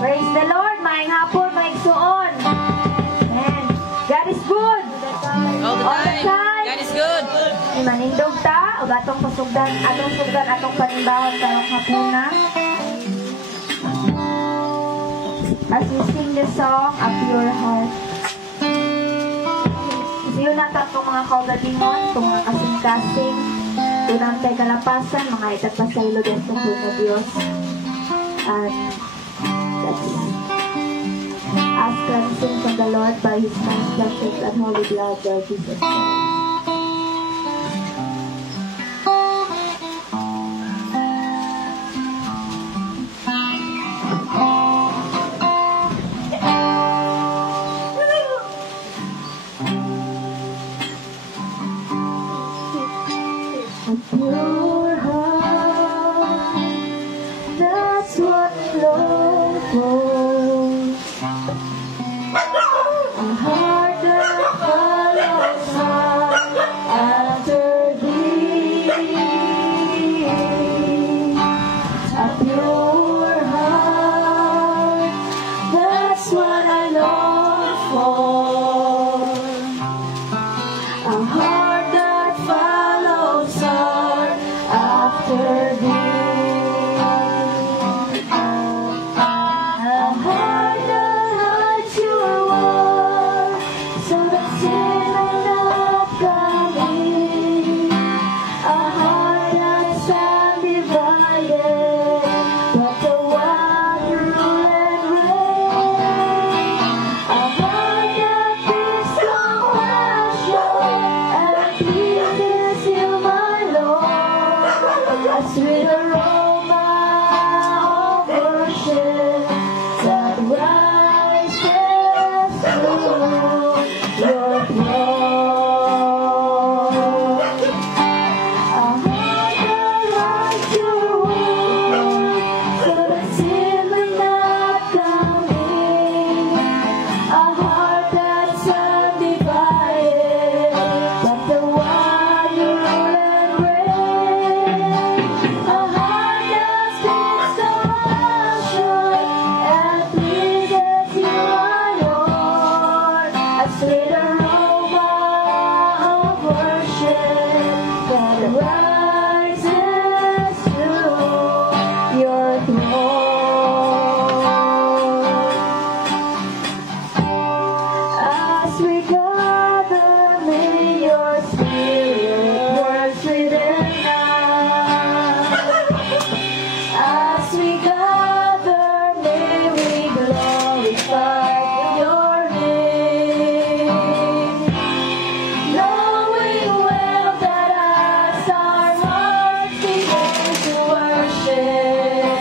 Praise the Lord. Maayong hapon, maayong suon. Amen. God is good. All the time. God is good. Manindog ta, o atong pasugdan, atong panimbawon karong hapuna. As we sing the song, A Pure Heart. Siyo na itong mga kaugalingon, itong mga kasing-kasing, tunang tayo kalapasan, mga itagpasaylo din sa na Diyos. And let's ask cleansing from the Lord by His Son's precious and holy blood, Lord Jesus Christ. Pure heart, that's what Lord wants. A heart that follows hard after Thee. A pure heart, that's what I long for. A heart that follows hard after Thee. A heart that hides Your word, so that sin may not come in. A heart that's undivided, but the one You rule and reign. A heart that feels compassion and pleases You, my Lord. A sweet aroma of worship that rises through Your throne. A heart that hides Your word, so that sin may not come in. A heart that's undivided, but the one You rule and reign. A heart that speaks compassion and pleases You, my Lord. A sweet aroma of worship that rises through Your throne. As we gather, may Your Spirit work within us. As we gather, may we glorify Your name. Knowing well that as our hearts begin to worship,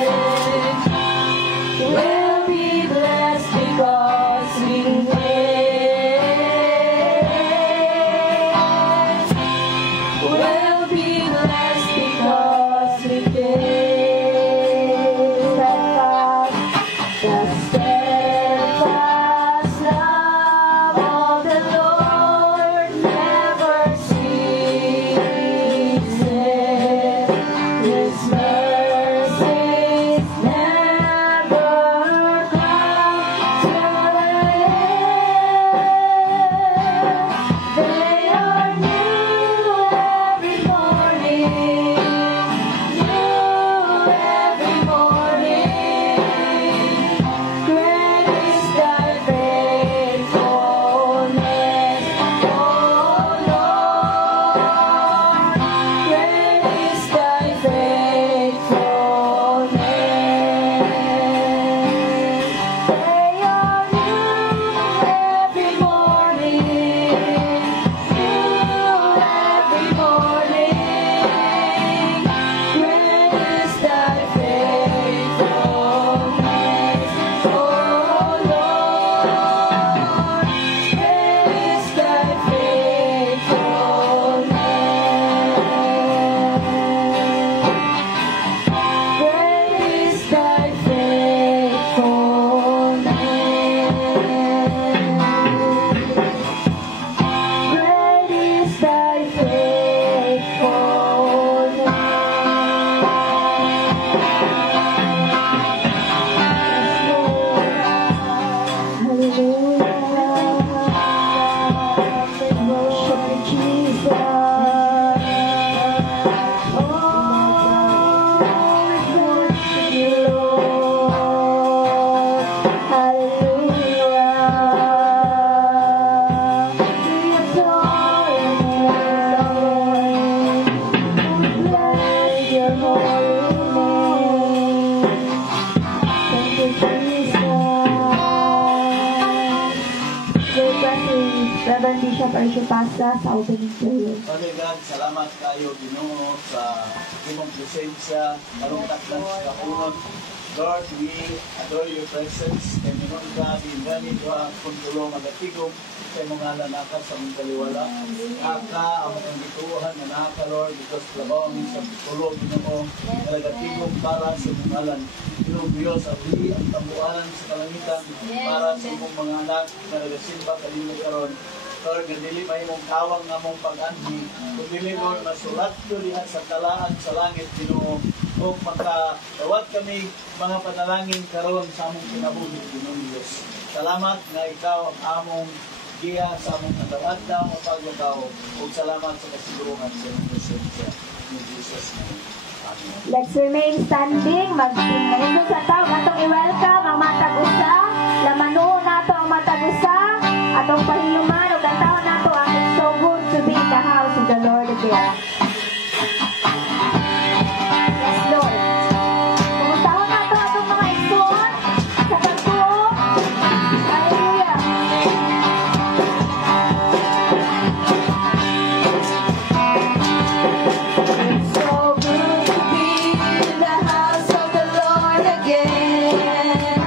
Reverend Bishop Archipasa sa opening prayer. Father God, salamat kayo Ginoo sa imong presensya, malungkat lang sa kapunot. Lord, we adore your presence and Ginoo God, ingani doa kung tulong magatigom sa imong ngalan naka sa mong kaliwala. Aka ang mong gituhan na naka Lord, because labaw ang sa tulong Ginoo nagatigom para sa imong ngalan. Ginoo Diyos, abli ang tabuan sa kalangitan para sa imong mga anak na nagasimba kanino karon. Lord, dili may mong tawang nga mong pag-anhi. Kung dili, Lord, masulat ko diha sa talaan sa langit, Ginoo. Kung makadawat kami mga panalangin karon sa among kinabuhi, Ginoo Diyos. Salamat na ikaw ang among giya sa among kadawat na mapaglugaw. Ug salamat sa kasiguruhan sa imong presensya. In Jesus' name. Amen. Let's remain standing. Magtingin sa tao. Atong i-welcome ang matag-usa. Lamanuon nato ang matag-usa. Atong pahiluman. Ug ang taon nato ang It's so good to be in the house of the Lord again. Yes, Lord. Kung taon nato atong mga isuon sa pagtuo. Hallelujah. It's so good to be in the house of the Lord again.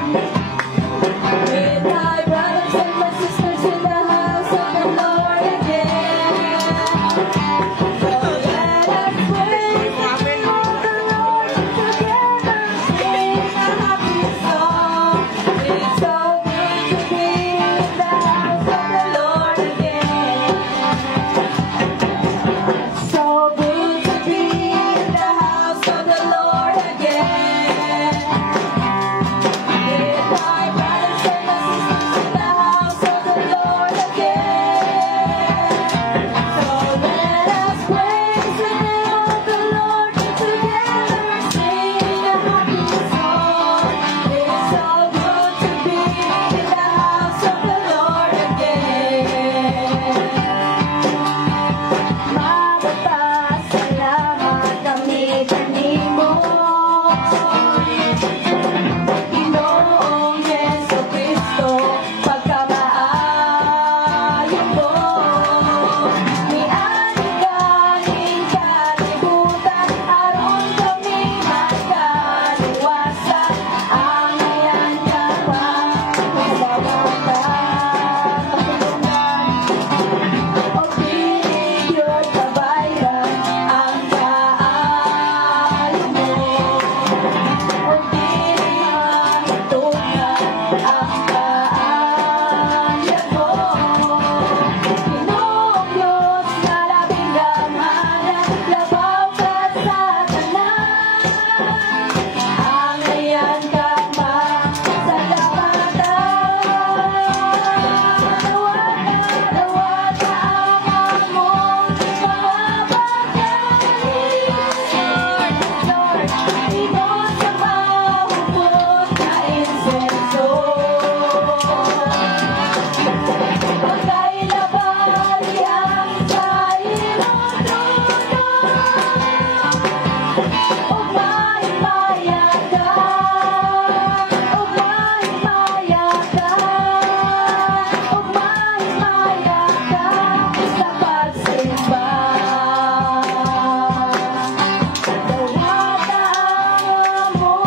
With my brothers and my sisters in the house of the Lord again. So let us praise the Lord together, sing a happy song. It's so good to be in the house of the Lord again. So good to be in the house of the Lord again. With my brothers and my sisters in the house of the Lord again. So let us praise the name of the Lord together, sing a happy song. It's so good to be in the house of the Lord again. Magpasalamat kami kanimo, Ginoong Jesucristo, pagkamaayo mo. Niani kaning kalibutan, aron kami magkaliwasan. Angayan ka pa, masawag ka, patulungan. O pinigyan kabayan ang kaayo mo. O pinigyan ang kaanyag mo. Ginoong Diyos na labing gamanan, labaw ka sa tanan. Angayan ka pa sa labatan. Dawat na ang among mga pagkain. Lord, Ginoo sa mahupot na insenso. Pagkailabalihan sa imong trono. Ug mahimaya ka, ug mahimaya ka, ug mahimaya ka sa pagsimba. Dawat ang among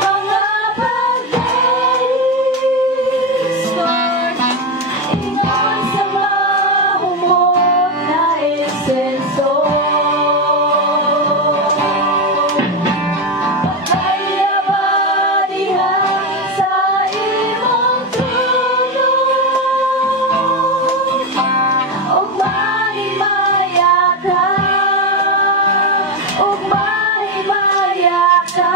mga pagkain. Lord, ingon sa mahumot na insenso. Pagkailabalihan sa imong trono. Ug mahimaya ka, ug mahimaya ka,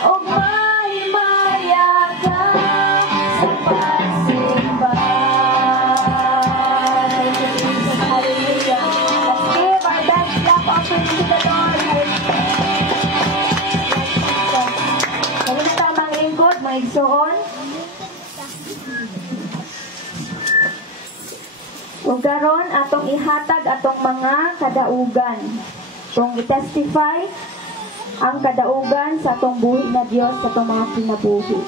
ug mahimaya ka sa pagsimba. Thank you, Jesus. Hallelujah. Let's give our best clap offering to the Lord. Kaya na tayo mga lingkod, mga igsoon. Ug karon atong ihatag atong mga kadaugan. Kung i-testify ang kadaugan sa atong buhi na Dios sa atong mga kinabuhi.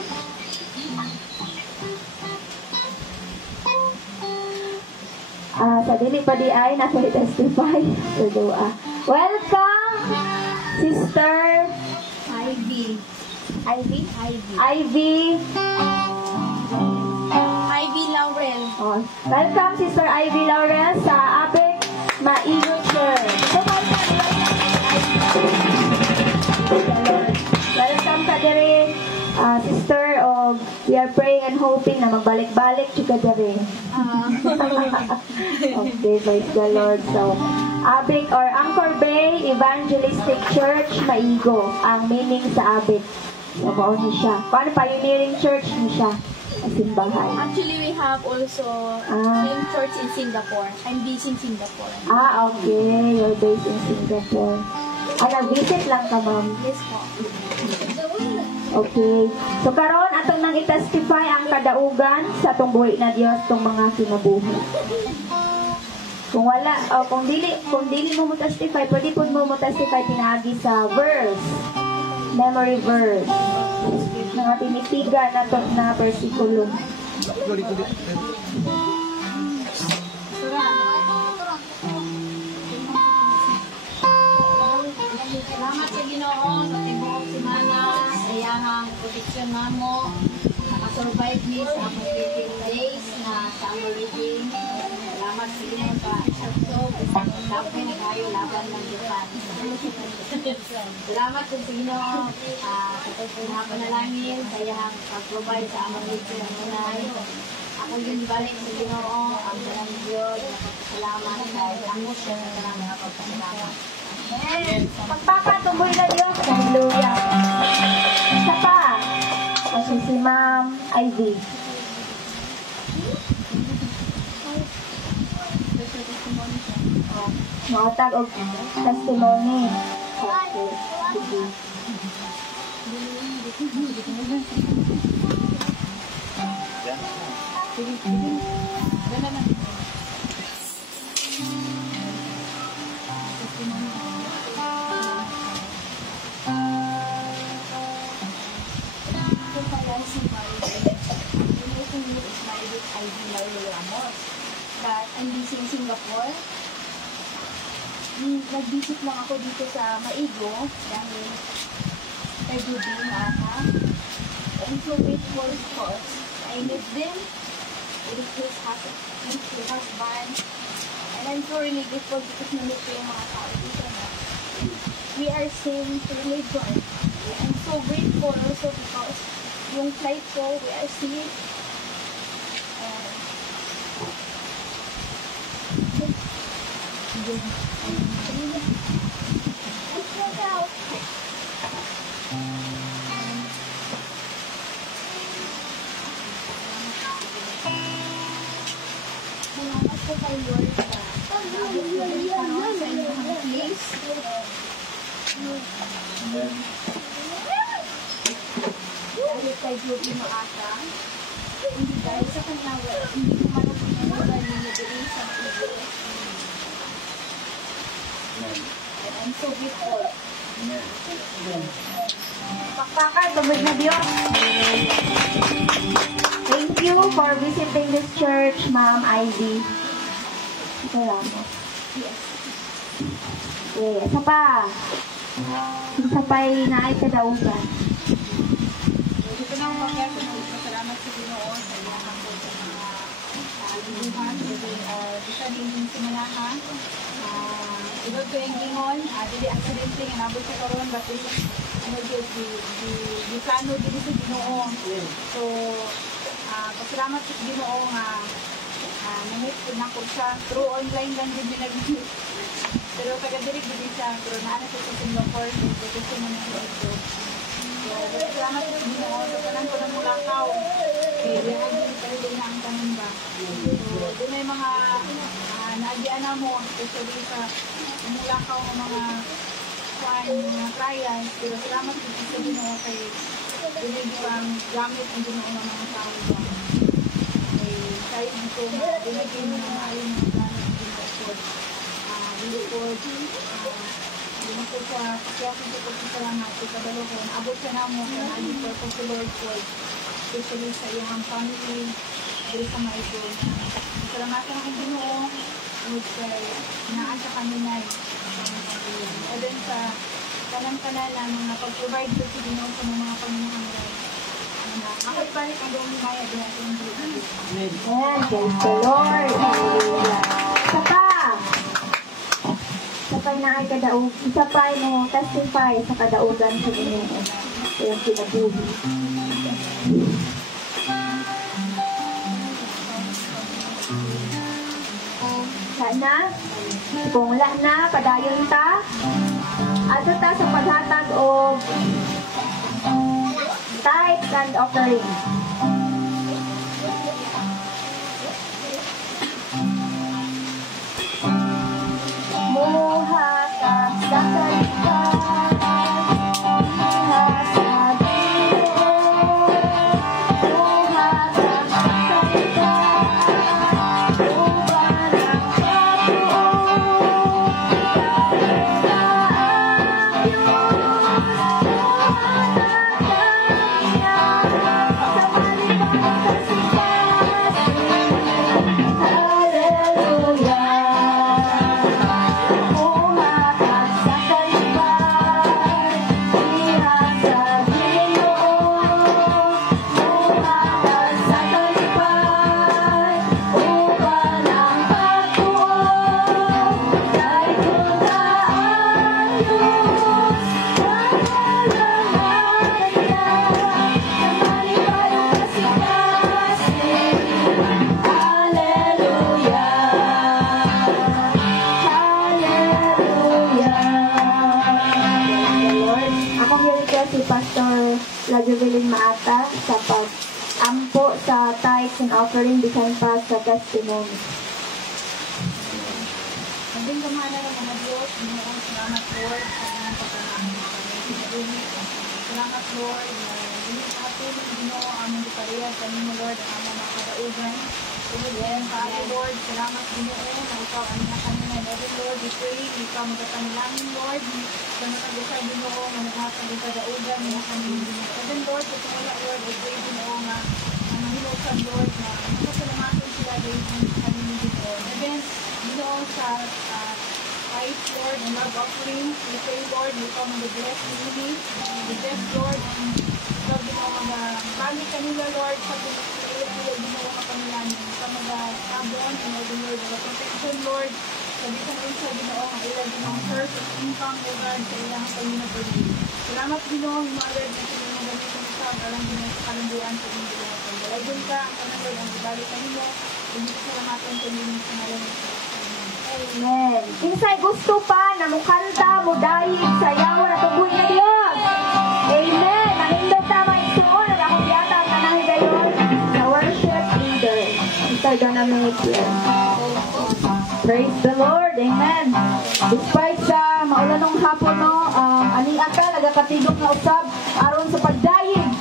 Sa dili pa di ay nasa-testify sa dua. Welcome, Sister Ivy. Ivy. Ivy. Ivy. Ivy Laurel. Oh, welcome, Sister Ivy Laurel sa Apek Maigo Church. Welcome ka diri, Sister. We are praying and hoping na magbalik-balik ka diri. Okay, praise the Lord. So, Abik or Angkor Bay Evangelistic Church Maigo ang meaning sa Abik. Nabaon ni siya. Paano pioneering church ni siya? Simbahan. Actually, we have also same church in Singapore. I'm based in Singapore. Okay. You're based in Singapore. Nag-visit lang ka, ma'am. Yes po. Okay. So, karon atong nang i-testify ang kadaugan sa atong buhi na Dios tong mga kinabuhi. Kung wala, kung dili mo testify, pwede po mo testify pinagi sa verse. Memory verse. Mga tinitigan na to na versikulo. Salamat sa Ginoo sa tibuok semana sa iyang proteksyon namo. Nakasurvive ni sa among 15 days na summer reading. Salamat sa Ginoo sa sakto kapay ni kayo laban ng Japan. Salamat sa Ginoo sa pagpanalangin sa iyang pag-provide sa among reading ng ako din balik sa Ginoo ang dalang Diyos. Salamat kay tangos siya sa tanang mga pagpasalamat. Pagpapatuloy na Diyos. Hallelujah. Isa pa. Kasi si Ma'am Ivy. Matag og testimony. Okay. Sige. But I'm busy in Singapore. Nag-visit lang ako dito sa Maigo dahil everyday na ata. I'm so grateful because I met them with his husband. And I'm so really grateful because namit ko yung mga tao dito na we are same religion. I'm so grateful also because yung flight ko, we are safe. Salamat po kay Lord sa inyong place. Dahil kay Joby mo ata, hindi dahil sa kanya, hindi ko marunong ninyo din sa Maigo. And I'm so grateful. Pakpakan, tubig na Diyos. Thank you for visiting this church, Ma'am Ivy. Salamat. Okay, isa pa. Isa pa'y naay kadaugan. Gusto na akong salamat sa Ginoo sa iyang ako sa mga libuhan. Bisa din simulahan. Ibig ko yung gingon, dili aksidente nga nabot sa karon but di plano din sa Ginoo. So, pasalamat sa Ginoo nga namit ko na ko siya through online lang din nag-view. Pero taga-diri din siya, pero naana siya sa Singapore, so gusto mo na ito. So, salamat sa Ginoo, sa tanan ko ng Mulakaw. Diyan din pwede na ang tanan ba. So, doon may mga naagian na mo, especially sa Mulakaw ng mga trials. Pero salamat sa Ginoo kay hindi pang gamit ang Ginoo ng mga tao ba. Kaya dito, binagay mo na ayaw mga plano ng Ginoo. Lord, hindi ko sa kiyakit ko sa salamat sa kadalo ko. Abot siya na mo na naging purpose to Lord God. Especially sa iyong family, dito sa Maigo. Salamatan ang Ginoo With kay naa sa kaminay. And then sa kanan-kanan na mga pag-provide sa Ginoo sa mga pangangailangan. Ako'y balik ang doon maya din ating Amen. Amen. Praise the Lord. Hallelujah. Isa pa. Isa pa na ay kadaog. Isa pa ay mo testify sa kadaugan sa Ginoo. Kaya kinabuhi. Sana, kung wala na, padayon ta. Ato ta sa paghatag o tithes and offering. Muha ka sa kalipan, muha sa Ginoo. Muha ka sa kalipan, uban ang patuon. Si Pastor Lajubilin Maata sa pag-ampo sa tithes and offering bisan pa sa testimony. Maging kamana ng mga Diyos, Ginoo, salamat Lord sa inyong pagkakaroon. Salamat Lord na hindi natin Ginoo aming dipariya sa inyo Lord ang aming mga kadaugan. Amen. Pare Lord, salamat Ginoo na ikaw ang nakanina. Lord, we pray, ikaw magapanalangin Lord. Sa mga lupa Ginoo, manatag ang kadaugan na kanina. Amen Lord, ito wala Lord, we pray Ginoo na mahilukan Lord na masasalamatin sila Lord ang kanina Ginoo. Amen. Ginoo sa tithes Lord and love offering. We pray Lord, ikaw mag-bless nila. We-bless Lord ang ikaw Ginoo mag-balik kanila Lord sa pinag-ilag Ginoo kapamilanin. Sa mga-tabon, Lord, protection Lord. Sabitan rin sa Ginoo ang ilag ng source of income Lord sa ilang pag-inabali. Salamat Ginoo, Lord, na sila mag-gamitin sa alang Ginoo sa kalanduan sa inyong Ginoo. Dalagon ka ang kanan Lord ang ibalik kanila. Hindi salamatan sa inyong sa ngalan ng Amen. Kinsay gusto pa na mukanta, mudayig, sayaw na tuboy na Dios. Amen. Nangindot na maigsoon at akong yata ang nanahigayon sa worship leader. Mr. Donna Mayfield. Praise the Lord. Amen. Despite sa maulanong hapon, no, aning ata, nagakatigong na usab, aron sa pagdayig,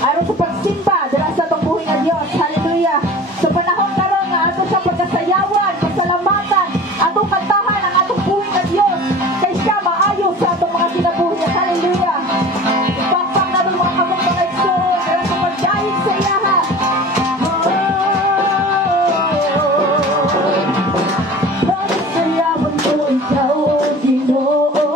aron sa pagsimba, dala sa itong buhay na Diyos. Hallelujah. Sa panahon karon nga, ato sa pagkasayawan, pasalamatan, atong kantahan ang atong buhay na Diyos. Kay siya maayo sa atong mga kinabuhi. Hallelujah. Ipakpak na itong mga kamong mga igsoon, dala sa pagdayig sa iyaha. Sayawan ko ikaw, Ginoo,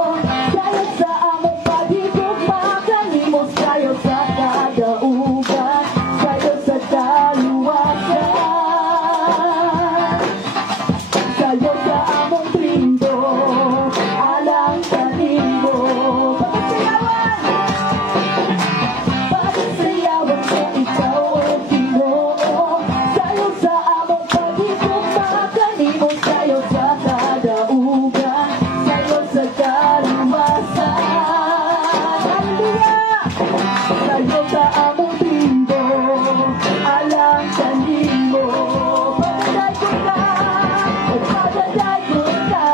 sayo sa among pag-ibig, makanimos sayo sa kadaugan, sayo sa kaluwasan, sayo sa among trindo, alang kanimo. Pagsayawan ko ikaw, Ginoo, sayo sa among pag-ibig, makanimos sayo sa kadaugan, sayo sa kaluwasan. Hallelujah! Sayo sa among trindo, alang kanimo. Pagaday ko ka, pagaday ko ka,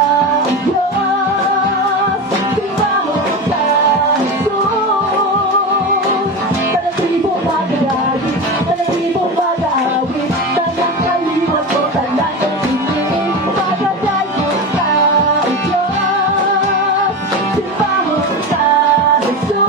Diyos, tingnan ka, Jesus. Panagibong mag-awit, panagibong mag-awit, tanang kaliwat ko, tanang kaliwat. Pagaday ko ka, Diyos, tingnan ka, Jesus.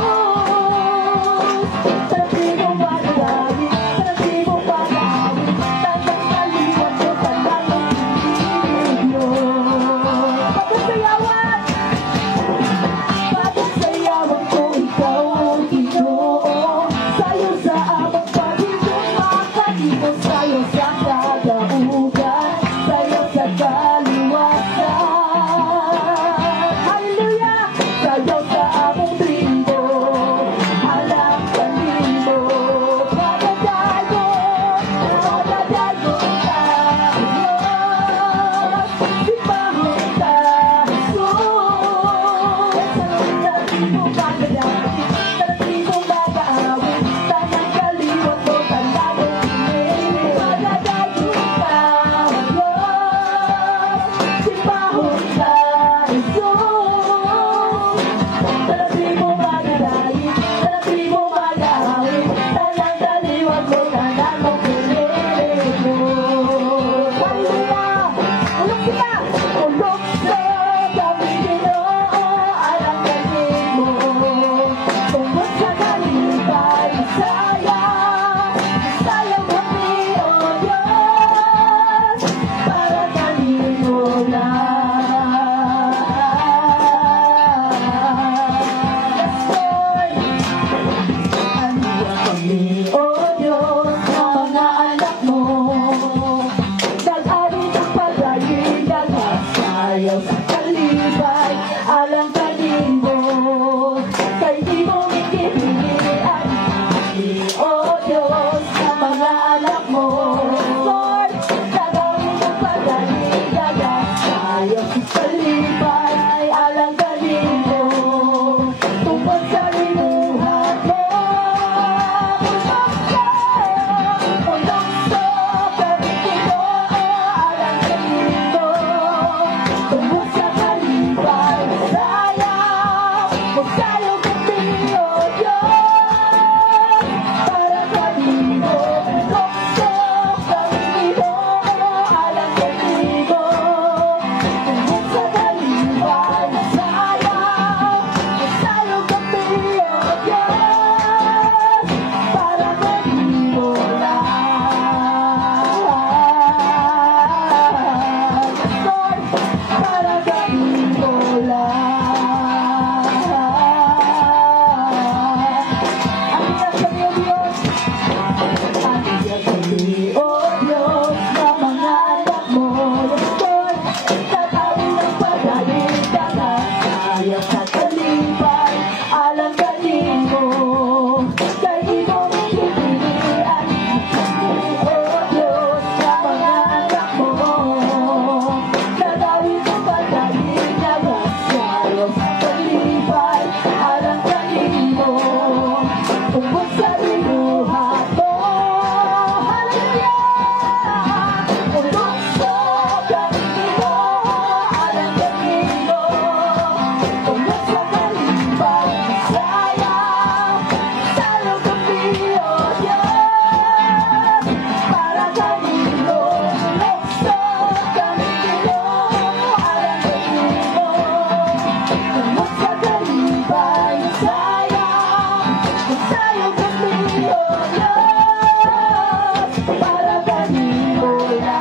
Sa'yo kami, oh Lord, para kanino lang.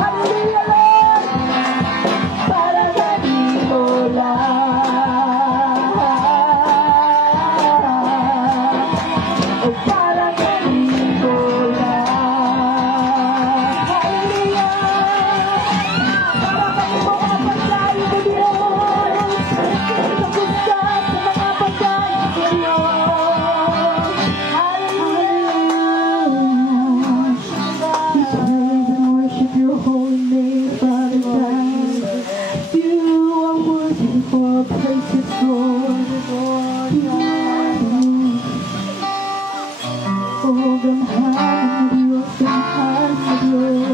Hallelujah, Lord, para kanino lang. Oh, para kanino lang. Hallelujah, para kanino kapagay mo Diyos, kapagkat sa mga pagay mo Diyos. Hallelujah. We praise and worship your holy name, Father God. You are worthy for praises, Lord. Oh, gamhanan mo Diyos, gamhanan mo Diyos.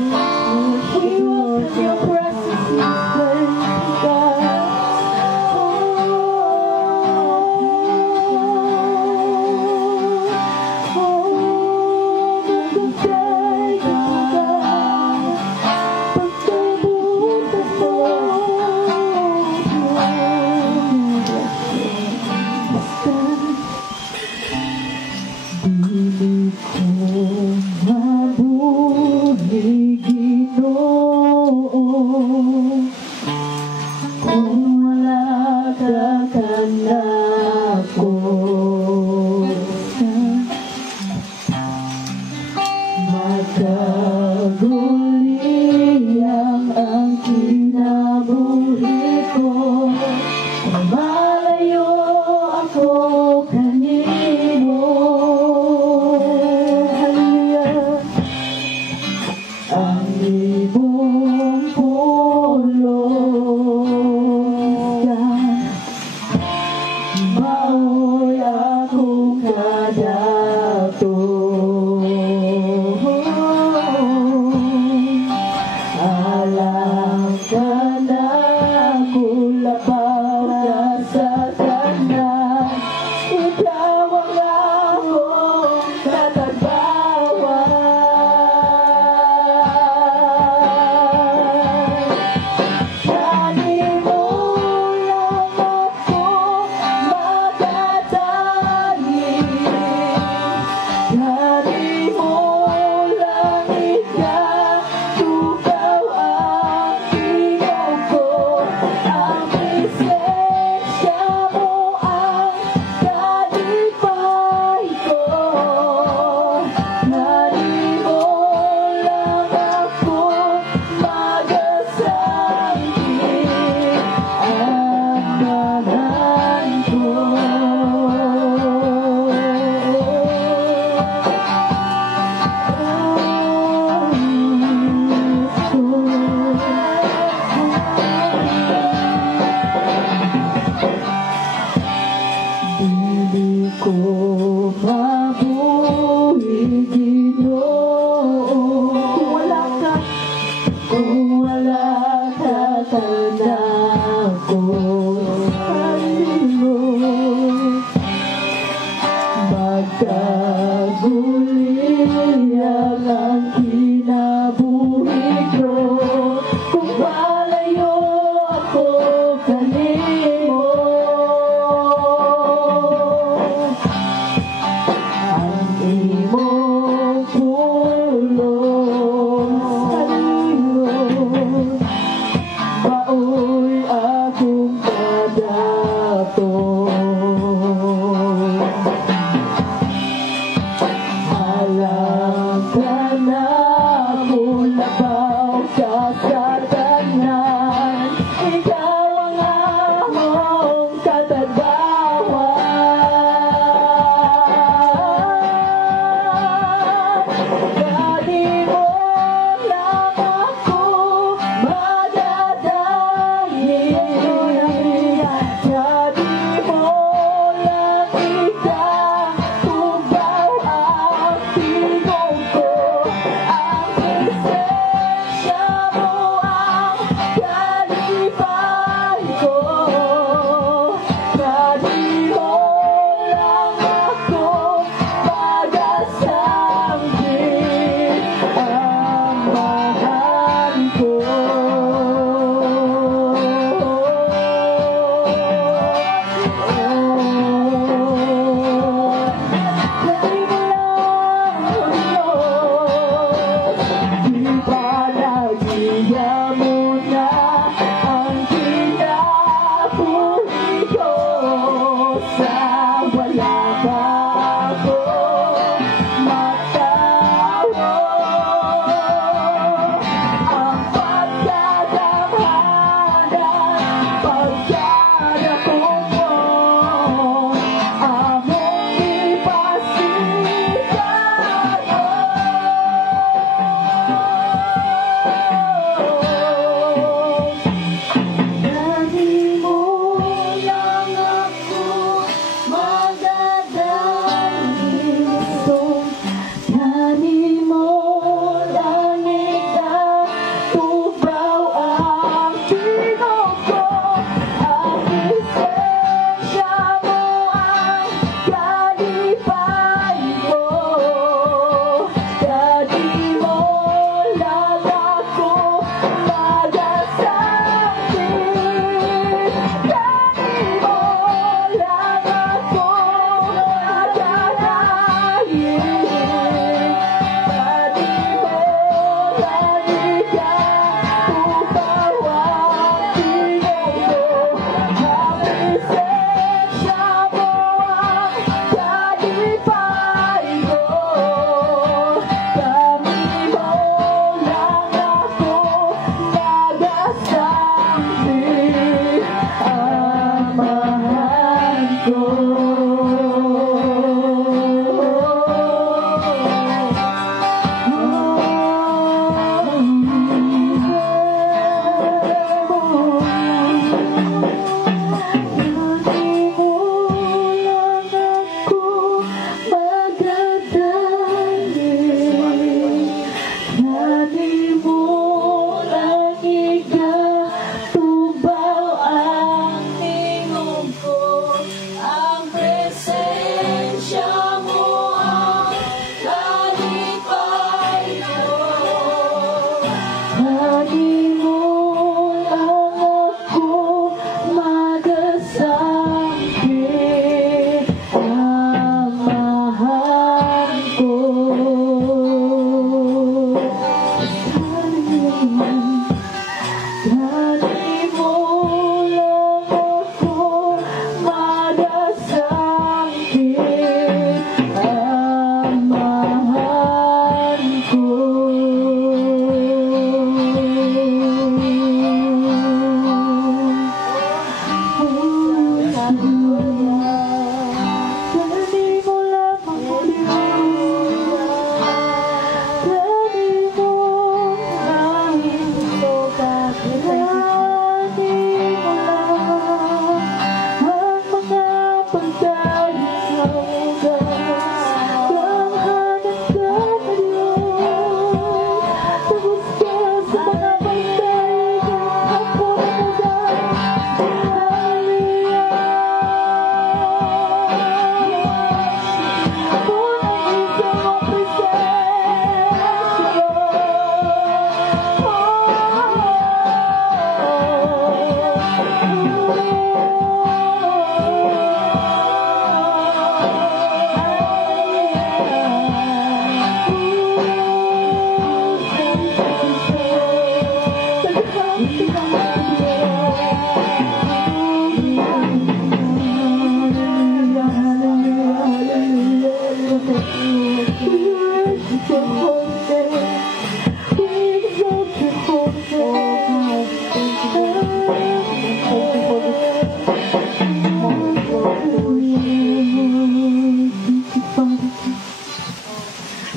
We welcome your presence in this place, God. Dili ko mabuhi, Ginoo, kung wala ka kanako. Magkaguliyang ang kinabuhi ko, malayo ako kanino. Hallelujah. Ang ibong pulutan, maoy akong kadato. Alam ka na kulapaw ka sa tanan, ikaw ang akong tatagbawan. Dali mo lang ako magdadali, dali mo lang ikatugaw ang iyong ko, ang presensya mo ang kalipay ko. Dali mo lang ako magasangkit ang banan ko. Dili ko mabuhi, Ginoo, kung wala ka kanako. Hallelujah. Magkaguliyang ang kinabuhi ko, kung malayo ako kanimo.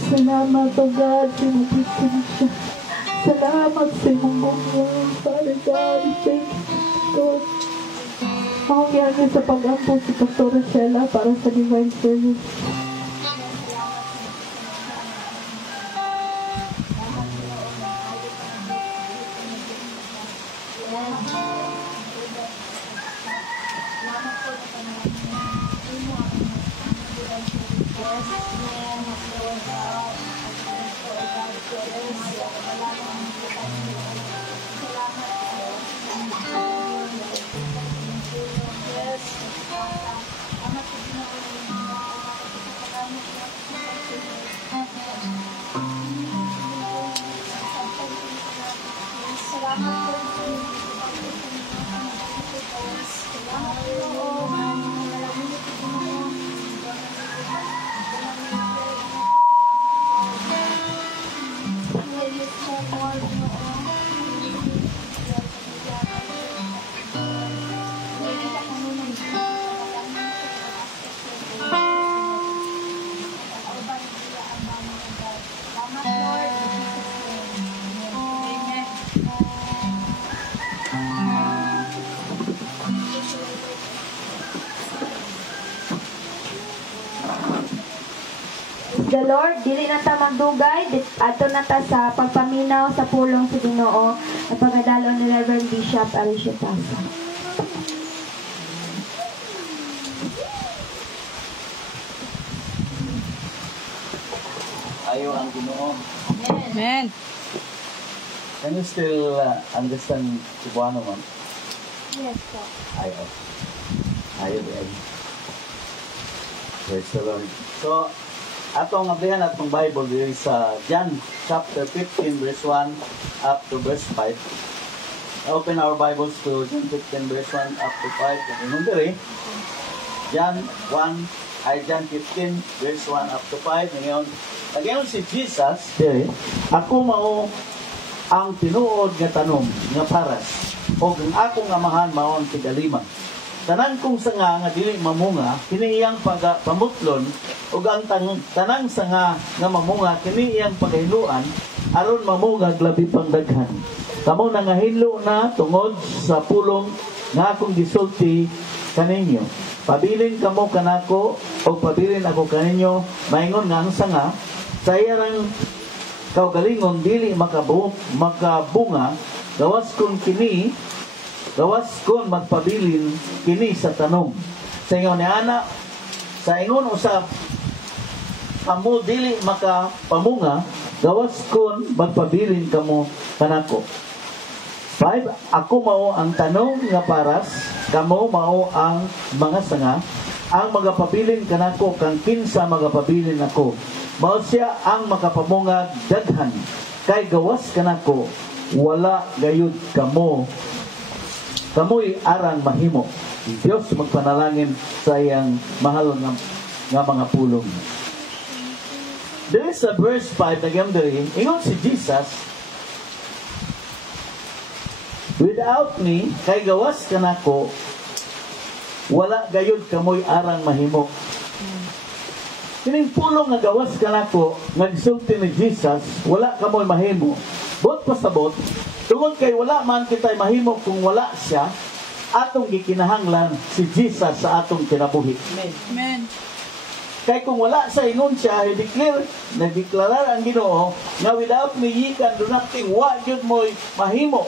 Salamat, O God, sinagigit siya. Salamat sa iyong mga, Father God, thank you, God. Ako ngayon sa pag-ampo si Pastora Sheila para sa divine service. the Lord, dili na ta magdugay, ato na ta sa pagpaminaw sa pulong sa Ginoo, at pagkadalo ni Reverend Bishop Alicia Tasa. Ayo ang Ginoo. Amen. Can you still understand Cebuano, ma'am? Yes, po. Ayo. Ayo din. Praise the Lord. So, atong ablihan atong Bible diri sa John chapter 15 verse 1 up to verse 5. Open our Bibles to John 15 verse 1 up to 5. Kung diri, John 15 verse 1 up to 5. Ngayon si Jesus diri, ako mao ang tinuod nga tanom nga paras o ang akong amahan mao ang tigalima. Tanan kong sanga nga dili mamunga kini iyang pagapamutlon ug ang tanang sanga nga mamunga kini iyang pagahiluan aron mamungag labi pang daghan. Kamo nangahinlo na tungod sa pulong nga akong gisulti kaninyo. Pabilin kamo kanako o pabilin ako kaninyo, maingon nga ang sanga sa iyang kaugalingon dili makabunga gawas kon magpabilin kini sa tanom. Sa ingon ni ana, sa ingon usab kamo dili makapamunga gawas kon magpabilin kamo kanako. 5. Ako mao ang tanom nga paras, kamo mao ang mga sanga, ang magapabilin kanako kang kinsa magapabilin ako. Mao siya ang makapamungag daghan, kay gawas kanako wala gayud kamo. Kamoy arang mahimo. Dios magpanalangin sa iyang mahal nga mga pulong. There is a verse 5 nagyam diri, ingon si Jesus, without me, kay gawas kanako, wala gayud kamoy arang mahimo. Kining pulong nga gawas kanako, nagsulti ni Jesus, wala kamoy mahimo. Bot pasabot, tungod kay wala man kitay mahimo kung wala siya, atong gikinahanglan si Jesus sa atong kinabuhi. Amen. Kay kung wala sa ingon siya, nagdeklarar ang Ginoo nga without me ye can do nothing. Wa gyud mo'y mahimo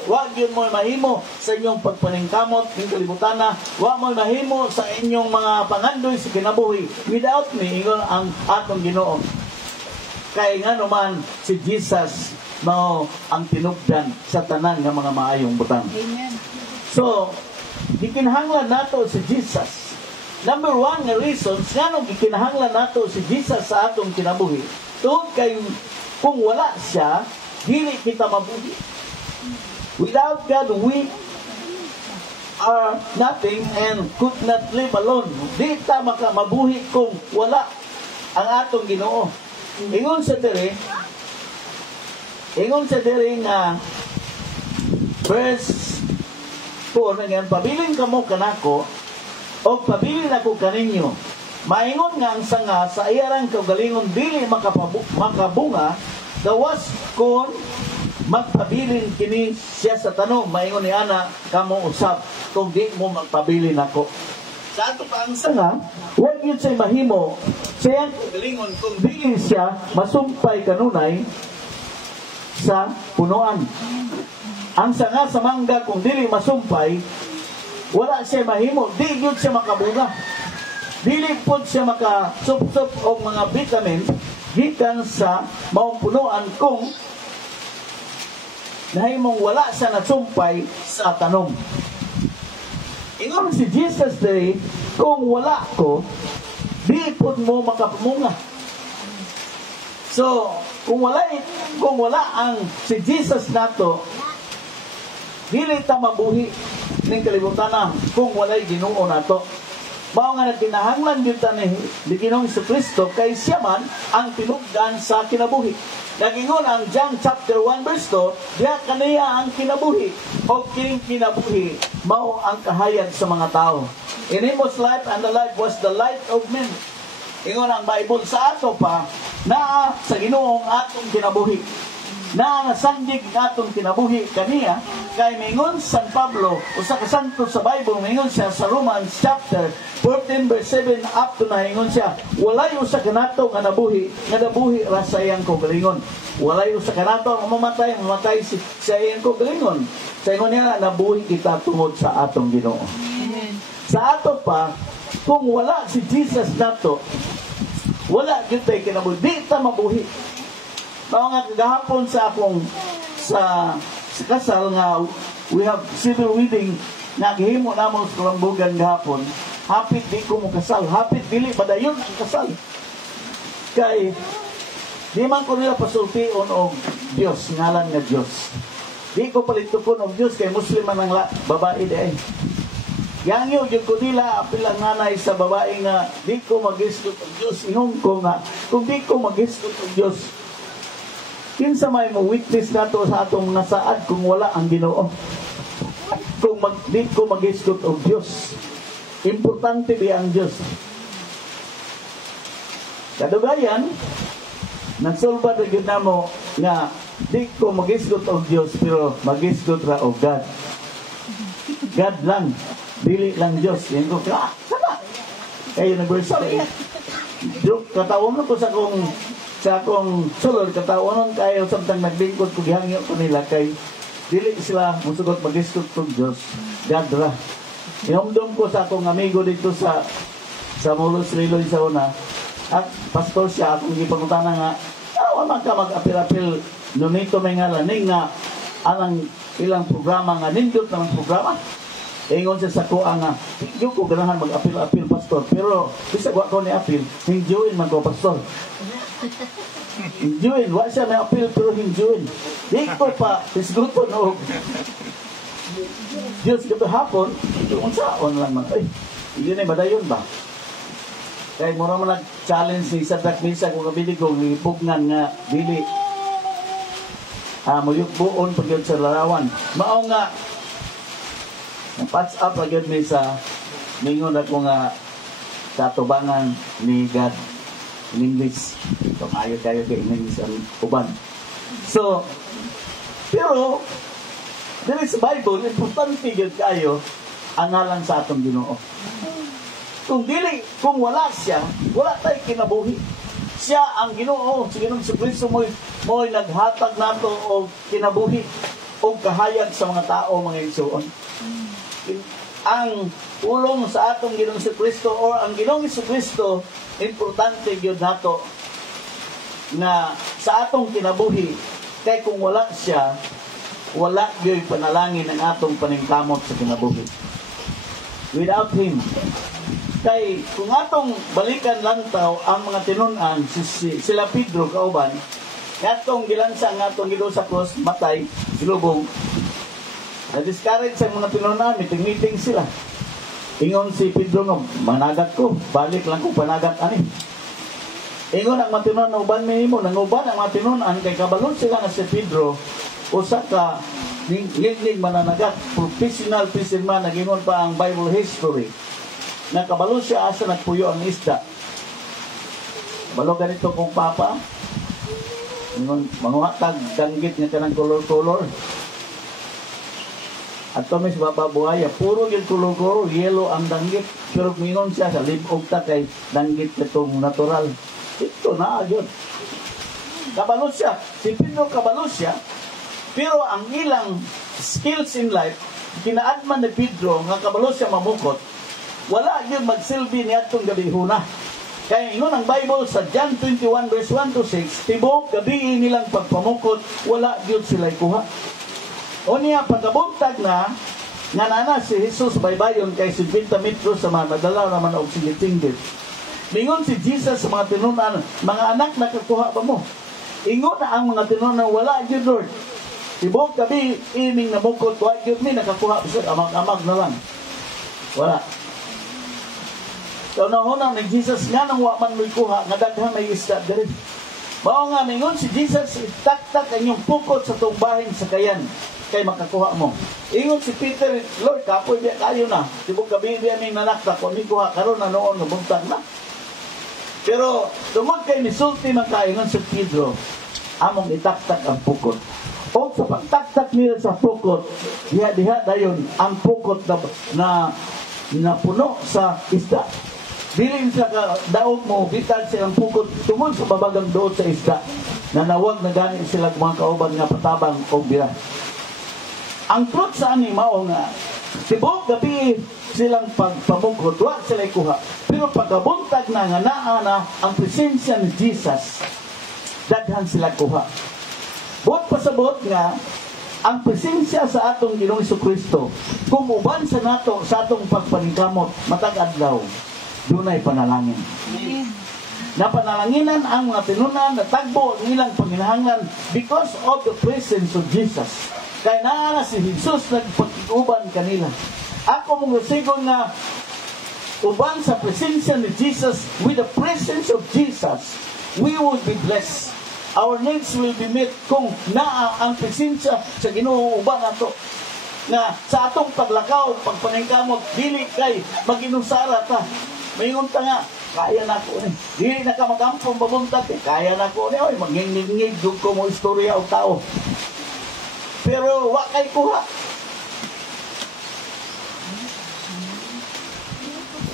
sa inyong pagpaningkamot ning kalibutan na. Wa mo'y mahimo sa inyong mga pangandoy sa kinabuhi. Without me, ingon ang atong Ginoo. Kay nga naman si Jesus mao ang tinubdan sa tanan nga mga maayong butang. Amen. So, gikinahanglan nato si Jesus. Number 1 nga reasons nga nung gikinahanglan nato si Jesus sa atong kinabuhi. Tungod kay kung wala siya, dili kita mabuhi. Without God, we are nothing and could not live alone. Di ta mabuhi kung wala ang atong Ginoo. Ingon sa diri nga verse 4 nga pabilin kamo kanako o pabilin ako kaninyo. Maingon nga ang sanga sa iyarang kaugalingon dili makabunga gawas kon magpabilin kini siya sa tanom. Maingon ni ana kamo usab kung di mo magpabilin ako. Sa ato pa ang sanga, huwag yun siya mahimo siya kaugalingon kung dili siya masumpay kanunay sa punuan. Ang sanga sa mangga kung dili masumpay, wala siya mahimo, di yun siya makabunga. Dili po siya makasup-sup o mga vitamin gikan sa maong punuan kung nahimong wala siya nasumpay sa tanom. Ingon si Jesus day, kung wala ko, di po mo makapamunga. So, kung wala ang si Jesus nato, dili ta mabuhi ning kalibutan na kung walay Ginoo nato. Mao nga nagkinahanglan gyud ta ni Ginoong Jesucristo kay siya man ang tinubdan sa kinabuhi. Nagingon ang John chapter 1 verse 2, diha kaniya ang kinabuhi. O kining kinabuhi mao ang kahayag sa mga tao. In him was life and the life was the light of men. Ingon ang Bible sa ato pa naa sa Ginoong atong kinabuhi. na nasandig natong kinabuhi kaniya, kay mingon San Pablo usa ka santo sa Bible, mingon siya sa Romans chapter 14 verse 7 up to 9, mingon siya, walay usa kanato nga nabuhi ra sa iyang kaugalingon. Walay usa kanato nga mamatay sa iyang kaugalingon. Sa ingon niya, nabuhi kita tungod sa atong Ginoo. Sa ato pa, kung wala si Jesus nato, wala kita kinabuhi, di ta mabuhi. Mao nga kagahapon sa akong sa kasal nga we have civil wedding nga gihimo namon sa Kalambugan gahapon. Hapit di ko mo kasal, hapit dili padayon ang kasal. Kay di man ko nila pasultion og Dios, ngalan nga Dios. Di ko palitukon og Dios kay Muslim man ang babae di ay. Yang yun ko nila apilang nanay sa babae nga di ko mag-istot og Dios. Ingon ko nga kung di ko mag-istot og Dios, kinsa may mo witness nato sa atong nasaad kung wala ang Ginoo. Kung di ko mag-istot og Dios, importante di ang Dios. Kadugayan, nagsulbad na yun namo nga di ko mag-istot og Dios pero mag-istot ra og God. God lang, dili lang Dios. Yan ko, sama. Kaya universal. Katawang ko sa akong sulod, katawang kayo samtang naglingkod ko, gihangyo ko nila kay dili sila musugot mag-istot og Dios. God ra. Inomdom ko sa akong amigo dito sa Mulos Liloy sa una. At pastor siya, akong ipangutana nga, wala ka mag-apil-apil nunito may nga laning nga anang ilang programa nga nindot ng programa. Ingon siya sa kuha nga, yung ko ganahan mag-apil-apil pastor, pero bisa ko ni apil, hinjuin man ko pastor. Hinjuin, wa siya may apil pero hinjuin. Di ko pa, isguto no. Diyos gabi hapon, yung saon lang man. Ay, hindi na badayon ba? Kaya mura mo nag-challenge ni Sadak Misa kung kabili ko, ipugnan nga, dili. Muyukbuon pag yun sa larawan. Mao nga, patch up pag yun ni sa mingon ako nga katubangan ni God in English. Ito kayo kay English ang uban. So, pero, dili sa Bible, importante yun kayo ang ngalan sa atong Ginoo. Kung wala siya, wala tayo kinabuhi. Siya ang Ginoo, si Ginoong Jesucristo mo'y naghatag nato o kinabuhi o kahayag sa mga tao, mga igsoon. Ang ulong sa atong Ginoong Jesucristo o ang Ginoong Jesucristo, importante yun nato na sa atong kinabuhi, kay kung wala siya, wala yun panalangin ang atong paningkamot sa kinabuhi. Without Him, kay kung atong balikan lang taw ang mga tinunan sila Pedro kauban atong gilansa ang atong Ginoo sa cross, matay silubong, na-discourage sa mga tinunan, miting-miting sila. Ingon si Pedro nga, managat ko, balik lang ko panagat ani. Ingon ang mga tinunan uban minimo, nanguban ang mga tinunan kay kabalon sila nga si Pedro usa ka ning mananagat, professional fisherman, nagingon pa ang Bible history. Nakabalo siya asa nagpuyo ang isda. Balo ganito kong papa. Mga tag danggit niya kanang color-color. At kami sa bababuhaya, puro yung color-color, yellow ang danggit. Pero mingon siya sa libog ta kay danggit itong natural. Ito na agad. Kabalo siya. Si Pedro kabalo siya. Pero ang ilang skills in life, kinaadman ni Pedro, nga kabalo siya mamukot, wala yun magsilbi niya itong gabihuna. Kaya ingon ang Bible sa John 21 verse 1 to 6, tibok gabi nilang pagpamukot, wala yun sila'y kuha. O niya, pagkabuntag na, nga nana si Jesus baybayon kay 50 metros sa mga nadala naman o singitinggit. Mingon si Jesus sa mga tinunan, mga anak nakakuha ba mo? Ingon na ang mga tinunan, wala yun Lord. Tibok gabi ining namukot, wala yun ni nakakuha, amag-amag na lang. Wala. So nahuna ni Jesus nga nang waman mo'y kuha, nga daghan may isda din. Mao nga mingon si Jesus, itaktak ang iyong pukot sa tungbahin sa kayan, kay makakuha mo. Ingon si Peter, Lord, kapoy biya kayo na. Tibok gabi biya may nanakta, kung may kuha karon na noon, nabuntag na. Pero tungod kay misulti man kayo, ingon si Pedro, among itaktak ang pukot. O sa pagtaktak nila sa pukot, diha dayon ang pukot na puno sa isda. Dili sa daog mo, bitan silang pukot tungod sa babagang doon sa isda, na nawag na gani sila mga kauban nga patabang o bira. Ang truth sa ani mao nga, tibok gabi silang pagpamukot, wa sila kuha. Pero pagkabuntag na nga naa na ang presensya ni Jesus, daghan sila kuha. Buot pasabot nga, ang presensya sa atong Ginoong Jesucristo, kung uban sa nato, sa atong pagpaningkamot, matag adlaw, dunay panalangin. Napanalanginan ang mga tinunan, natagbo ang ilang panginahanglan because of the presence of Jesus. Kaya naana si Jesus nagpag-uban kanila. Ako mong sigon nga, uban sa presensya ni Jesus, with the presence of Jesus, we would be blessed. Our needs will be met kung naa ang presensya sa Ginoo uban nato. Na sa atong paglakaw, pagpaningkamot, dili kay maginusara ta. Mayingon ta nga, kaya na ko ni. Dili na ka magampong mabuntag, kaya na ko ni. Oy, magingingig ko mo istorya o tao. Pero wa kay kuha.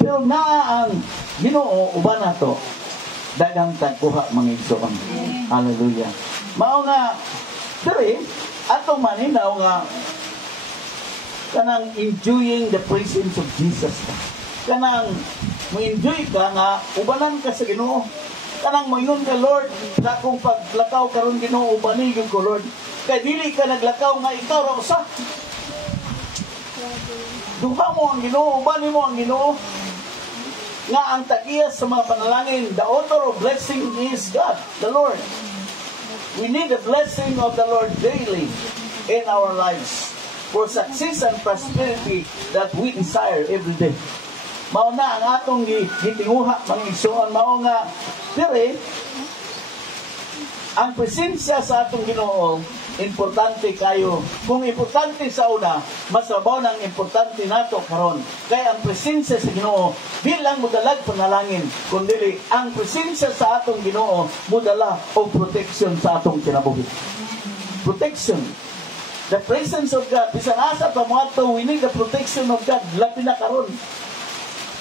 Pero naa ang Ginoo uban nato, dagang tagkuha mga igsoon. Hallelujah. Mao nga, dere, atong maninaw nga, kanang enjoying the presence of Jesus. Kanang mo-enjoy ka nga, ubanan ka sa Ginoo. Kanang moingon ka, Lord, sa akong paglakaw karon Ginoo, ubanigin ko, Lord. Kaya dili ka naglakaw nga ikaw ra usa. Duha mo ang Ginoo, ubani mo ang Ginoo. Nga ang tagiya sa mga panalangin, the author of blessing is God, the Lord. We need the blessing of the Lord daily in our lives for success and prosperity that we desire every day. Mao na ang atong gitinguha mga igsoon, mao nga dire ang presensya sa atong Ginoo importante kayo. Kung importante sa una, mas mabaw nang importante nato karon. Kaya ang presensya sa Ginoo di lang mudalag panalangin, kundi ang presensya sa atong Ginoo mudala og protection sa atong kinabuhi. Protection. The presence of God. Bisan asa pa mo ato, we need the protection of God. Labi na karon.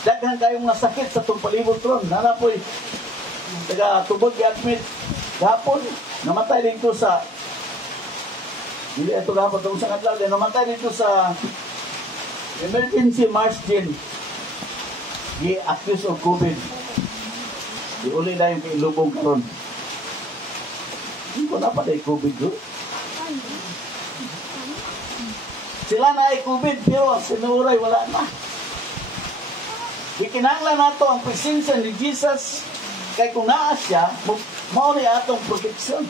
Daghan kayong mga sakit sa itong palibot ron. Nanapoy, taga-tubod i-admit. Gapon, namatay dito sa, hindi ito gapon, itong sa katlaw, namatay dito sa emergency margin. I-accuse of COVID. Iuli na yung kailubong karon. Hindi ko na pa na COVID doon. Sila na ay COVID, pero ang sinuray wala na. Ikinanglan nato ang presensya ni Jesus, kay kung naa siya, mao ni atong protection.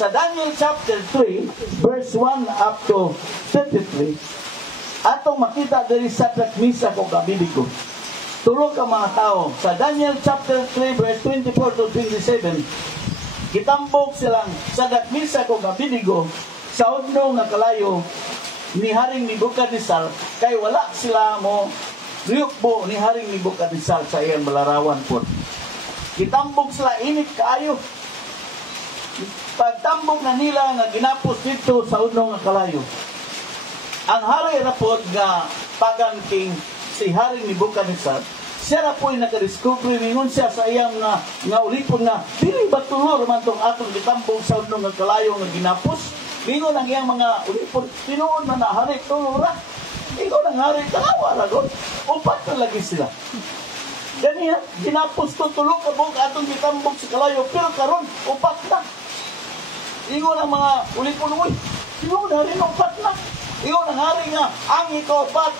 Sa Daniel chapter 3, verse 1 up to 33, atong makita diri sa Misa kung Abednego. Turo ka mga tao. Sa Daniel chapter 3, verse 24 to 27, kitambok silang sa Misa kung Abednego sa udno nga kalayo ni Haring Nebukadnezar, kay wala sila mo riyukbo ni Haring Nebukadnezar sa iyang malarawan po. Kitambog sila init kaayo. Pagtambog na nila nga ginapos dito sa udno nga kalayo. Ang hari rapod nga pagan king si Haring Nebukadnezar, siya na po'y nakadiscovery, mingon siya sa iyang nga ulipon nga, dili ba tulor man itong atong kitambog sa udno nga kalayo nga ginapos? Mingon ang iyang mga ulipon, tinuon man na hari, tulura. Ikaw nang hari, talawa ragon. Upat na lagi sila. Ganyan, ginapos to tulog ka buong atong kitambog sa kalayo, pero karon upat na. Ingon ang mga ulipon, uy, tinuon hari na upat na. Ingon ang hari nga, ang ikaw-upat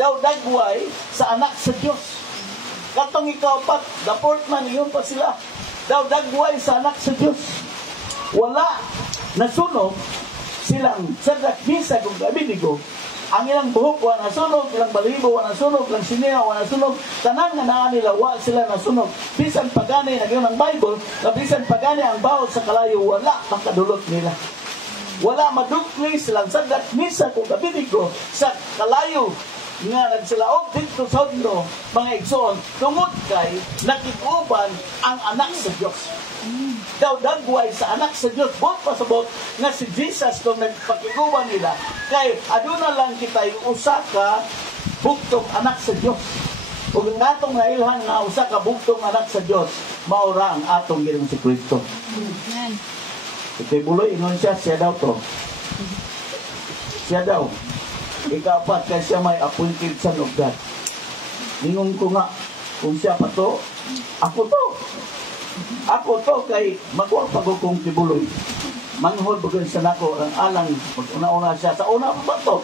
daw dagway sa anak sa Diyos. Katong ikaw-upat, the fourth man, iyon pa sila, daw dagway sa anak sa Diyos. Wala nasunog silang sa Misa kung Abednego. Ang ilang buhok wa nasunog, ilang balibo wa nasunog, ilang sinina wa nasunog, tanan nga naa nila wa sila nasunog. Bisan pagani nagyon ang Bible, na bisan pagani ang bawod sa kalayo, wala makadulot nila. Wala madukli silang sa Misa kung Abednego sa kalayo nga nagsilaog dito sa mundo, mga igsoon, tungod kay nakiguban ang anak sa Dios. Daw dagway sa anak sa Dios, bot pasabot nga si Jesus kung nagpakiguban nila, kay aduna lang kita yung usa ka bugtong anak sa Dios. Ug nga atong nailhan nga usa ka bugtong anak sa Dios, maura ang atong Ginoong si Kristo. Amen. Kay buloy ingon siya daw to. Siya daw. Ikapat kay siya may appointed son of God. Ningon ko nga, kung siya pa to, ako to. Ako to kay magwag pag kong kibuloy. Manghod bagon sa nako ang alang mag-una-una siya sa una ba to.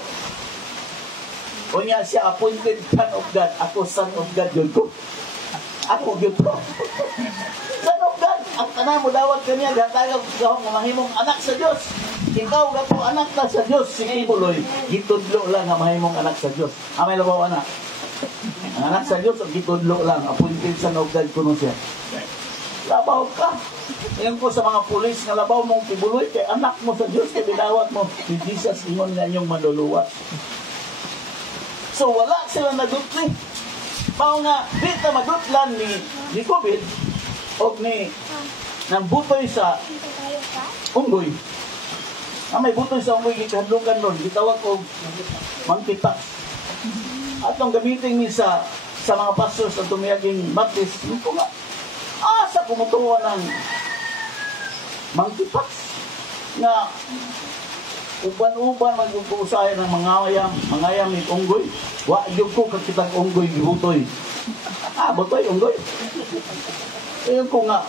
Unya siya appointed son of God, ako son of God yun ko. Ako yun ko. Son of God, ang tanan mo dawat kaniya gatagag sa mahimong anak sa Dios. Ikaw gato anak na sa Dios, si Kibuloy, gitudlo lang nga mahimong anak sa Dios. Amay labaw anak. Ang anak sa Dios, gitudlo lang, appointed son of God kuno siya. Labaw ka. Ngayon ko sa mga pulis nga labaw mong Kibuloy, kay anak mo sa Dios, kay binawat mo, si Jesus ingon nga inyong manluluwas. So wala sila nadutli. Mao nga, di ta madutlan ni COVID o ni nang butoy sa unggoy. May butoy sa unggoy, gitahadlukan nun, gitawag og mangkita. Atong gamitin ni sa mga pastors at tumiyaging baptist, ito nga, sa kumutuwa ng mangkita. Nga, uban-uban mag-uusahay ng mangayam ni unggoy. Wa yung ko kakitang unggoy gibutoy. Butoy unggoy. Ayun ko nga,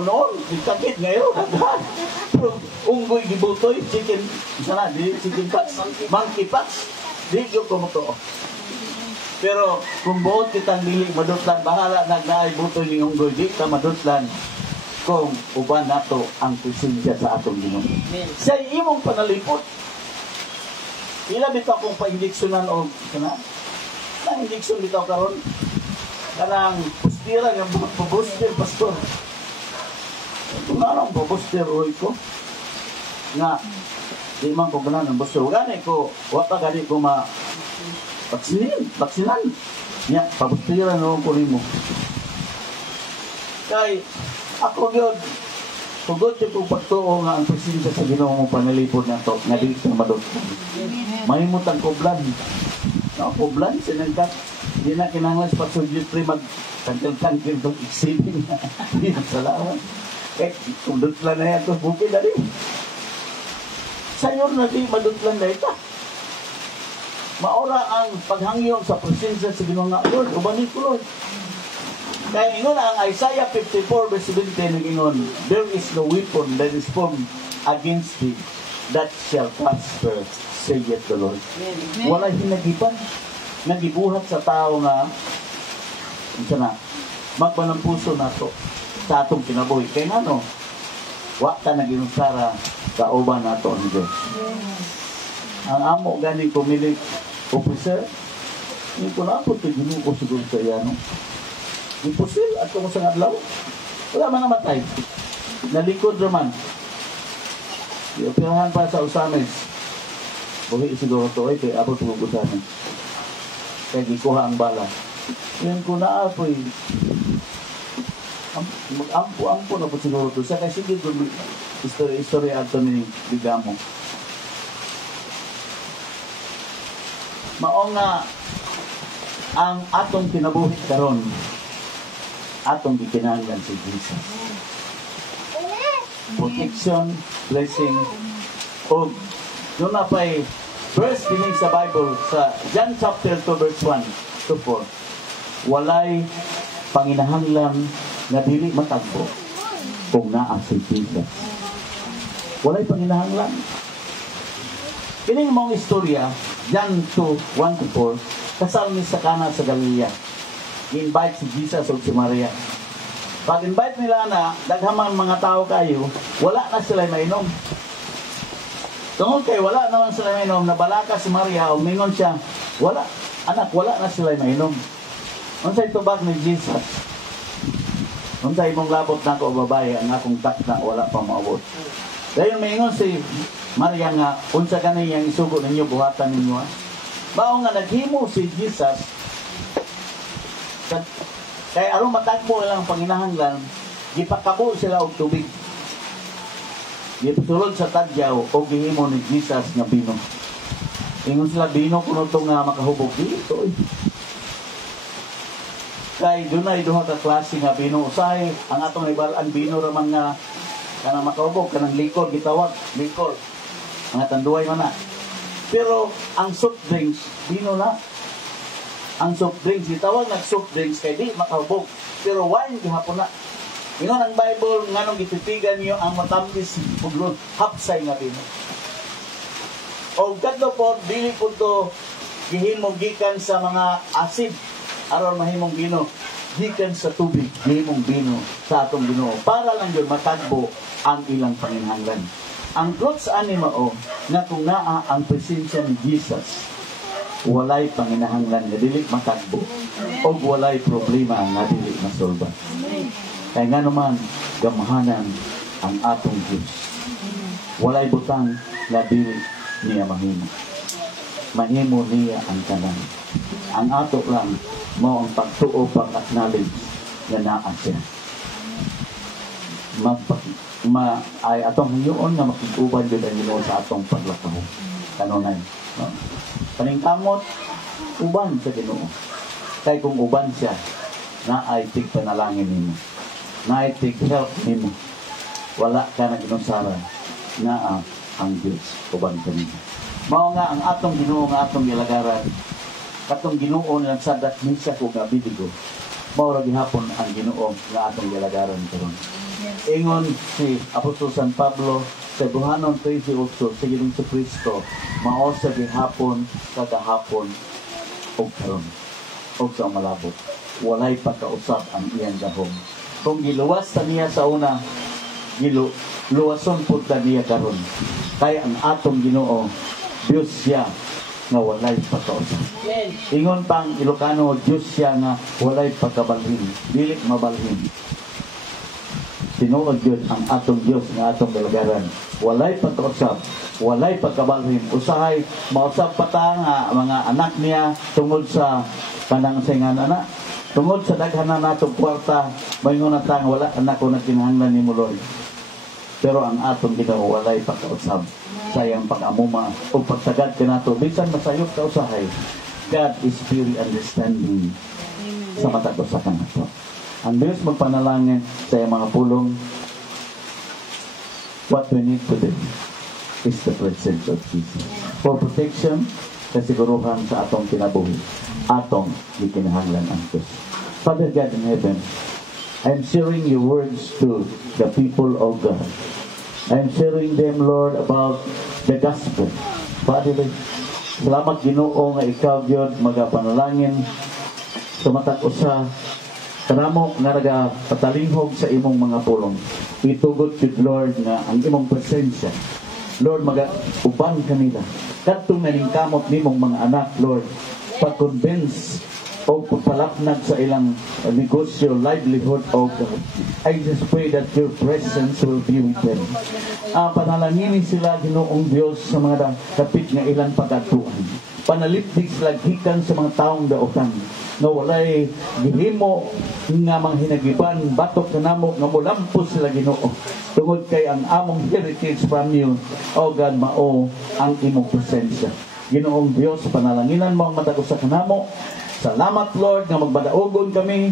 noon, sakit ngayon. Unggoy gibutoy, chicken pox, monkey pox. Di yung kumutuo. Pero kung buot kitang dili madutlan, bahala nagnaay butoy ni unggoy, di ka madutlan kung uban nato ang presensya sa atong Ginoo. Sa imong panalipot, ila bitaw kong pa-injeksyonan o kana? Na-injeksyon bitaw karon kanang pustira nga pa-booster pastor. Kung anong pa-booster oy ko nga di man ko ganan ang booster. Gani ko, wata gani ko vaksinan. Nya, pa-bustira no ko nimo. Kay ako gyud tugod ko pagtuo nga ang presensya sa Ginoo mong panalipod nato nga dili sa madutlan. Mahimot ang kublan. No, kublan sinangkat. Di na kinahanglan sa pagsudyot pre mag tangkil-tangkil itong isipin. Di na salamat. Kaya kung dutlan na yan, itong bukid na rin. Sayor na di madutlan na ito. Maura ang paghangyo sa presensya sa Ginoo nga, Lord, ubanin ko, Lord. Kaya ingon ang Isaiah 54 verse 17 ingon, there is no weapon that is formed against thee that shall prosper, saith the Lord. Wala hinagipan, nagibuhat sa tao nga, magbanang puso nato sa atong kinabuhi. Kaya nga no, wata naginusara sa uban nato ang Diyos. Ang amo gani pumilit officer, hindi ko na po ito ginuko siguro sa iya, no? Imposil at kung sa adlaw, wala man namatay. Nalikod naman. Iopirahan pa sa usamis. Buhi siguro ito, kaya abot ng usamis. Kaya gikuha ang bala. Yan ko na apoy. Mag-ampo-ampo na po siguro ito. Sa kasi dito, istorya ato ni Bigamo. Mao nga ang atong kinabuhi karon, atong gikinahanglan si Jesus. Protection, blessing, o doon na pa'y verse dinig sa Bible sa John chapter 2 verse 1 to 4. Walay panginahanglan na dili matagbo kung naa si Jesus. Walay panginahanglan. Kining mong istorya, John 2, 1 to 4, kasal ni sa Kana sa Galilea. I-invite si Jesus o si Maria. Pag-invite nila na, daghamang mga tao kayo, wala na sila mainom. Tungkol kayo, wala naman sila mainom, nabalaka si Maria, umingon siya, wala, anak, wala na sila mainom. Unsay tubag ni Jesus? Unsay imong labot na ko, babae, ang akong tak na wala pa maabot. Dahil maingon si Maria nga, unsa ganay yang isugo ninyo, buhatan ninyo ha? Mao nga naghimo si Jesus kay aron matagpo lang panginahanglan, gipakabo sila og tubig. Gipatulod sa tadyaw o gihimo ni Jesus nga bino. Ingon sila bino kuno to nga makahubog dito. Kay dunay duha ka klase nga bino. Usahay ang atong ibalaan bino ra man nga kanang makahubog, kanang likor gitawag, likor. Mga tanduay man na. Pero ang soft drinks, bino na. Ang soft drinks, gitawag nag soft drinks kay di makahubog. Pero wine gihapon na. Ingon ang Bible nganong gititigan niyo ang matamis ug hapsay nga bino. O kadto po dili po to gihimo gikan sa mga acid aron mahimong bino, gikan sa tubig gihimong bino sa atong Ginoo para lang yun matagbo ang ilang panginahanglan. Ang truth sa ani mao nga kung naa ang presensya ni Jesus, walay panginahanglan nga dili matagbo o walay problema nga dili masolba. Kaya nga naman gamahanan ang atong Diyos. Walay butang nga dili niya mahimo. Mahimo niya ang tanan. Ang ato lang mo ang pagtuo, pag-acknowledge nga naa siya. Ay atong hiyoon nga makig-uban yun ang Ginoo sa atong paglakaw. Kanunay. No? Paningkamot, uban sa Ginoo. Kay kung uban siya, na ay tigpanalangin nimo. Na ay tig-help nimo. Wala ka na ginusara na ang Diyos uban kanina. Mao nga ang atong Ginoo nga atong gilagaran. Katong Ginoo nga sadat misa ko nga bidigo. Mao ra gihapon ang Ginoo nga atong gilagaran karon. Ingon si Apostol San Pablo sa Buhanon 13:8 sa Ginoong Kristo, mao sa gihapon kagahapon ug karon ug sa malabot. Walay pagkausap ang iyang gahom. Kung giluwas ta niya sa una, luwason pud ta niya karon. Kay ang atong Ginoo, Dios siya nga walay pagkausap. Ingon pang Ilocano, Dios siya nga walay pagkabalhin, dili mabalhin. Tinuod yun ang atong Diyos nga atong galagaran. Walay pagkausap, walay pagkabalhin. Usahay, mausap pa ta nga mga anak niya tungod sa kanang singan anak. Tungod sa daghan na natong kwarta, mayngon na tang wala anak ko na kinahanglan ni Muloy. Pero ang atong Ginoo walay pagkausap. Sayang pag-amuma o pagtagad ka nato. Bisan masayot ka usahay. God is very understanding sa matag usa ka nato. Ang Diyos magpanalangin sa iyang mga pulong. What we need today is the presence of Jesus. For protection, kasiguruhan sa atong kinabuhi. Atong ikinahanglan ang Diyos. Father God in heaven, I am sharing your words to the people of God. I am sharing them, Lord, about the gospel. Father, salamat Ginoo nga ikaw, Diyod, magapanalangin sa matag usa kanamo nga nagapatalinghog sa imong mga pulong. Itugot yun, Lord, nga ang imong presensya. Lord, uban kanila. Katong nalingkamot nimong mga anak, Lord, pag-convince o pagpalapnag sa ilang negosyo, livelihood, O God. I just pray that your presence will be with them. Panalanginin sila, Ginoong Diyos, sa mga kapit nga ilang pag-atuan. Panalipdig sila gikan sa mga taong daotan nga walay gihimo nga mga hinagiban batok kanamo nga mulampos sila Ginoo tungod kay ang among heritage from you, O God, mao ang imong presensya. Ginoong Dios, panalanginan mo ang matag usa kanamo. Salamat, Lord, nga magbadaogon kami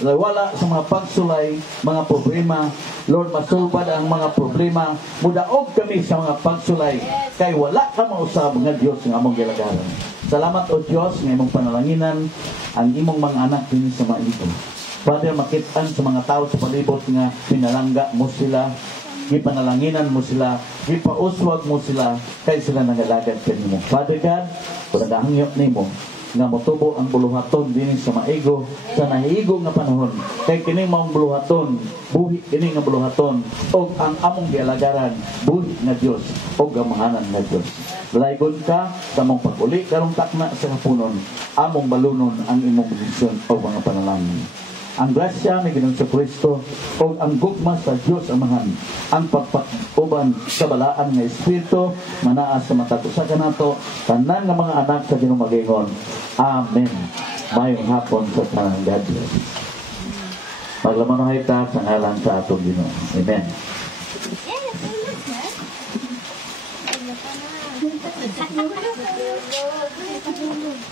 wala sa mga pagsulay, mga problema. Lord, masulbad ang mga problema. Mudaog kami sa mga pagsulay kay wala ka mausab nga Dios nga among gilagaran. Salamat, O Diyos, nga imong panalanginan ang imong mga anak din sa mga ito. Father, makitaan sa mga tao sa palibot nga pinalangga mo sila, ipanalanginan mo sila, ipauswag mo sila, kay sila nagalagad kanimo. Father God, kung nagahangyo nimo, nga motubo ang buluhaton din sa maigo sa nahigo nga panahon. Kay kini maong buluhaton, buhi kini nga buluhaton, og ang among gialagaran, buhi nga Dios, og gamahanan nga Dios. Laygon ka sa mong pag-uli karong takna sa hapunon, among balunon ang imong misyon o mga panalangin. ang grasya ni Ginoong Kristo o ang gugma sa Dios Amahan, ang pagpatuban sa balaan nga espiritu manaas sa matag usa kanato tanan nga mga anak sa Ginoong magingon. Amen. Mayong hapon sa tanang God bless. Maglaman na kita sa ngalan sa atong Ginoo. Amen.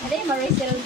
Ada yang Maricel.